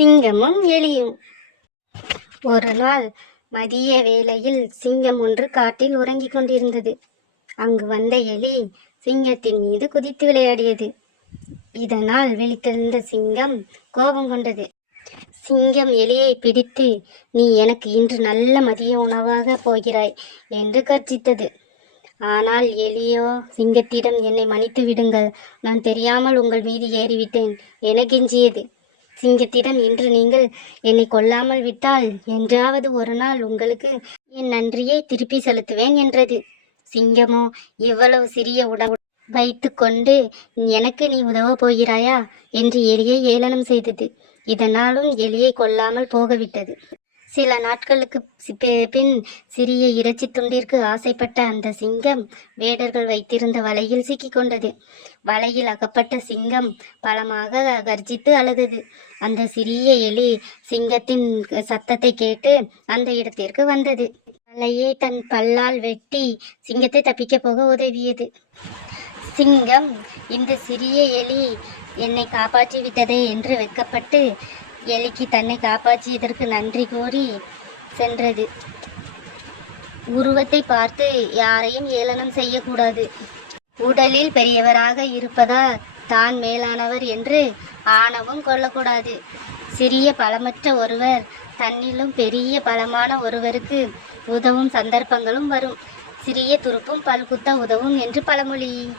சிங்கமும் எலியும் ஒரு நாள் மதிய வேளையில் சிங்கம் ஒன்று காட்டில் உறங்கிக் கொண்டிருந்தது. அங்கு வந்த எலி சிங்கத்தின் மீது குதித்து விளையாடியது. இதனால் விழித்தெழுந்த சிங்கம் கோபம் கொண்டது. சிங்கம் எலியை பிடித்து நீ எனக்கு இன்று நல்ல மதிய உணவாக போகிறாய் என்று கர்ஜித்தது. ஆனால் எலியோ சிங்கத்திடம் என்னை மன்னித்து விடுங்கள். நான் தெரியாமல் உங்கள் மீது ஏறிவிட்டேன் என கெஞ்சியது. சிங்கத்திடம் இன்று நீங்கள் என்னை கொல்லாமல் விட்டால் என்றாவது ஒரு நாள் உங்களுக்கு என் நன்றியை திருப்பி செலுத்துவேன் என்றது. சிங்கமோ இவ்வளவு சிறிய உணவு வைத்துக்கொண்டு எனக்கு நீ உதவப் போகிறாயா? என்று எலியை ஏளனம் செய்தது. இதனாலும் எலியை கொல்லாமல் போகவிட்டது. சில நாட்களுக்கு சி- பின் சிறிய இறைச்சி துண்டிற்கு ஆசைப்பட்ட அந்த சிங்கம் வேடர்கள் வைத்திருந்த வலையில் சிக்கிக்கொண்டது வலையில் அகப்பட்ட சிங்கம் பலமாக கர்ஜித்து அழுதது. அந்த சிறிய எலி சிங்கத்தின் சத்தத்தை கேட்டு அந்த இடத்திற்கு வந்தது. வலையை தன் பல்லால் வெட்டி சிங்கத்தை தப்பிக்க போக உதவியது. சிங்கம் இந்த சிறிய எலி என்னை காப்பாற்றி விட்டதே என்று வெட்கப்பட்டு எலிக்கு தன்னை காப்பாற்றியதற்கு நன்றி கூறி சென்றது. உருவத்தை பார்த்து யாரையும் ஏளனம் செய்யக்கூடாது. உடலில் பெரியவராக இருப்பதால் தான் மேலானவர் என்று ஆணவம் கொள்ளக்கூடாது. சிறிய பலமற்ற ஒருவர் தன்னிலும் பெரிய பலமான ஒருவருக்கு உதவும் சந்தர்ப்பங்களும் வரும். சிறிய துருப்பும் பல்குத்த உதவும் என்று பழமொழி.